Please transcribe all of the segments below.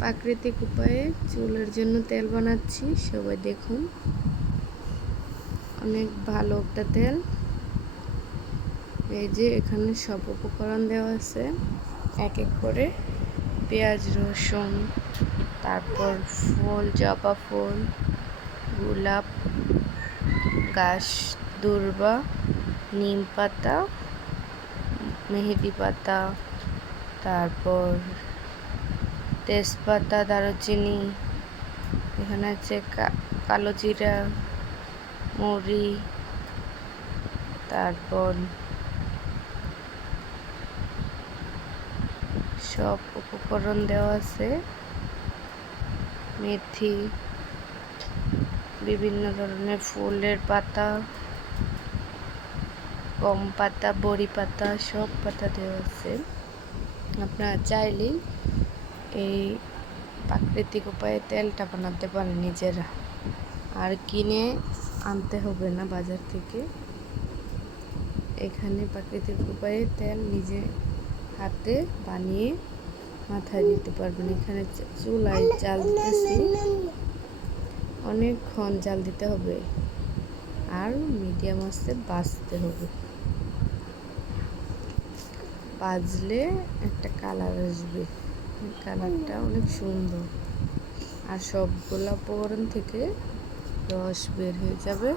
প্রাকৃতিক উপায়ে চুলের জন্য তেল বানাচ্ছি, সবাই দেখুন। অনেক ভালো একটা তেল। এই যে এখানে সব উপকরণ দেওয়া আছে এক এক করে। পেঁয়াজ, রসুন, তারপর ফুল, জবা ফুল, গোলাপ গাছ, দূর্বা, নিম পাতা, মেহেদি পাতা, তারপর তেজপাতা, দারুচিনি, এখানে আছে কালো জিরা, মৌরি, তারপর সব উপকরণ দেওয়া আছে। মেথি, বিভিন্ন ধরনের ফুলের পাতা, গম পাতা, বড়ি পাতা, সব পাতা দেওয়া আছে। আপনারা চাইলেই এই প্রাকৃতিক উপায়ে তেলটা বানাতে পারেন নিজেরা, আর কিনে আনতে হবে না বাজার থেকে। এখানে প্রাকৃতিক উপায়ে তেল নিজে হাতে বানিয়ে মাথায় দিতে পারবেন। এখানে চুলায় জাল দিতেছি, অনেকক্ষণ জাল দিতে হবে আর মিডিয়াম আঁচে ভাজতে হবে। ভাজলে একটা কালার আসবে, কালারটা অনেক সুন্দর, আর সবগুলো উপকরণ থেকে রস বের হয়ে যাবে,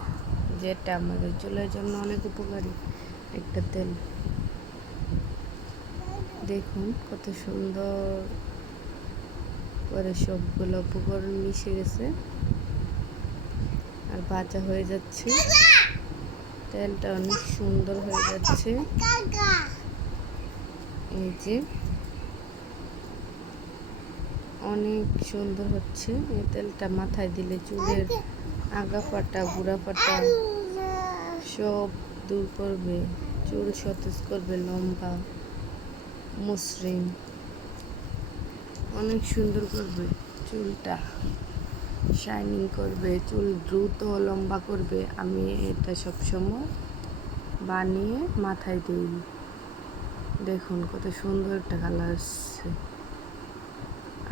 যেটা আমাদের চুলের জন্য অনেক উপকারী একটা তেল। দেখুন কত সুন্দর করে সবগুলো উপকরণ মিশে গেছে আর ভাজা হয়ে যাচ্ছে। তেলটা অনেক সুন্দর হয়ে যাচ্ছে। এই যে অনেক সুন্দর হচ্ছে। এই তেলটা মাথায় দিলে চুলের আগা ফাটা, গুড়া ফাটা সব দূর করবে, চুল সতেজ করবে, লম্বা মসৃণ, অনেক সুন্দর করবে, চুলটা শাইনিং করবে, চুল দ্রুত লম্বা করবে। আমি এটা সবসময় বানিয়ে মাথায় দিই। দেখুন কত সুন্দর একটা কালার আসছে।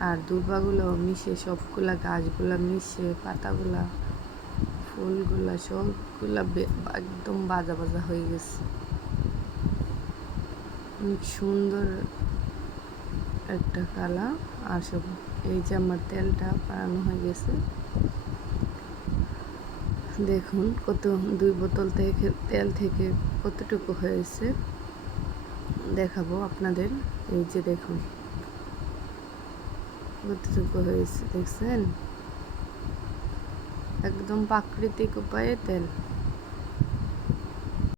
আর দুর্বাগুলো মিশে, সবগুলা গাছগুলা মিশে, পাতাগুলা, ফুলগুলা সবগুলা একদম বাজা বাজা হয়ে গেছে। অনেক সুন্দর একটা কালার। আর সব এই যে আমার তেলটা বানানো হয়ে গেছে। দেখুন কত 2 বোতল থেকে তেল থেকে কতটুকু হয়েছে দেখাবো আপনাদের। এই যে দেখুন কতটুকু হয়েছে, দেখছেন? একদম প্রাকৃতিক উপায়ে তেল।